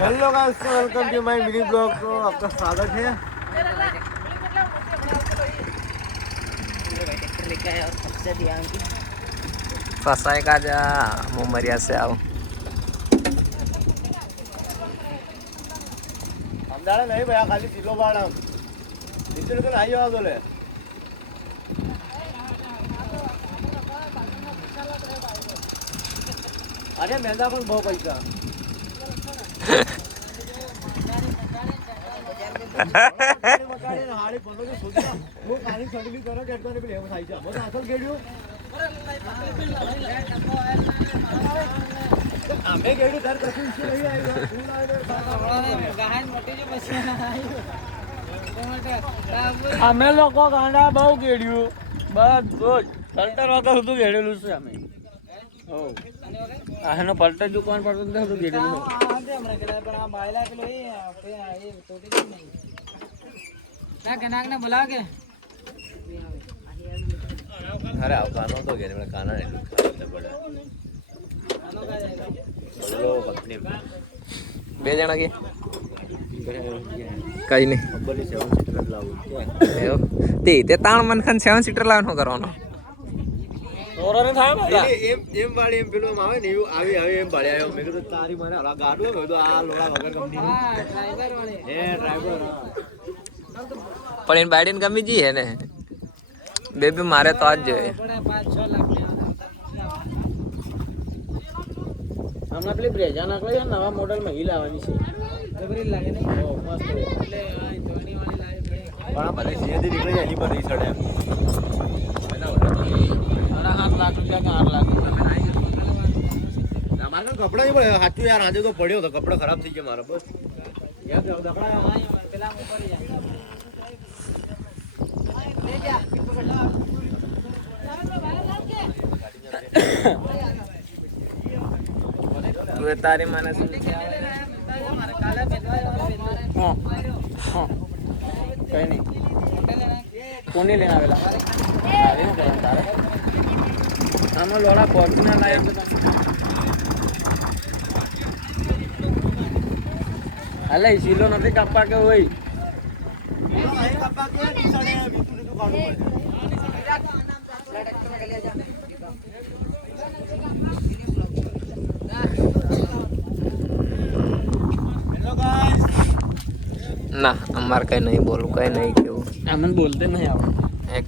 Hello guys welcome to my mini blog तो आपका स्वागत है। फसाए का जा मुंबरिया से आओ हमदाड़ा नहीं भैया खाली किलो बाड़ा इतने तो नहीं आवा बोले अरे मेहंदा पण बहुत पैसा हाड़ी पनो जो सोचा वो पानी सडली करो केटतो ने भी खाई जा मग असल गेड्यो आम्ही गेड्यो तर कसं इशू नाही आहे गहाण मोठी जो मशीन आहे અમે લોકો ગાંડા બહુ ગેડ્યું બસ રોજ ફલ્ટર વગર બધું ગેડેલું છે અમે હો આનો ફલ્ટર જો કોણ પડતો ને બધું ગેડેલું હા હમણાં ગેડા પણ આ બાયલા પેલો એ આપણે એ તોડી દે નહીં ના કનાક ને બોલાવ કે અરે આવ કાનો તો ગેડે મને કાના ને ખાતે પડે કાનો કા જાય બોલો કંપની બે જણા કે કઈ નહીં બબલી 7 સીટર લાવું તે તાણ મનખન 7 સીટર લાવવાનો કરવાનો ઓરાને થાય ભાઈ એમ વાળી એમ પેલું આવે ને એવું આવી એમ ભાડે આવ્યો મેં કીધું તારી મને હલા ગાડું મેં કીધું આ લોડા વગર કંપની હા ડ્રાઈવર વાળે એ ડ્રાઈવર પણ એની બાડીને ગમી જી હે ને બેબી મારે તો આજ જોઈએ 5-6 લાખ હમણાં પેલી બ્રેજા નાખલે છે નવા મોડલમાં હી લાવવાની છે જબરી લાગે ને ઓ મસ્ત એટલે આ ધોણી વાળી લાવી પણ આ ભલે સીધી નીકળી જાય એની પર નહીં ચડે અરે 7 લાખ રૂપિયા કે 8 લાખ મારે કપડા નહીં પડે સાચું યાર આજે તો પડ્યો તો કપડા ખરાબ થઈ ગયા મારા બસ યાર દકડા પેલા ઉપર તું તારી મને શું કઈ નહીં કોની લઈને આવેલા આમાં લોડા ફોર્ચ્યુનર લાવ્યો તો અલે શીલો નથી કાપવા કે હોય ના અમારે કઈ નહીં બોલવું કઈ નહીં કેવું આમને બોલતે નહીં આવડે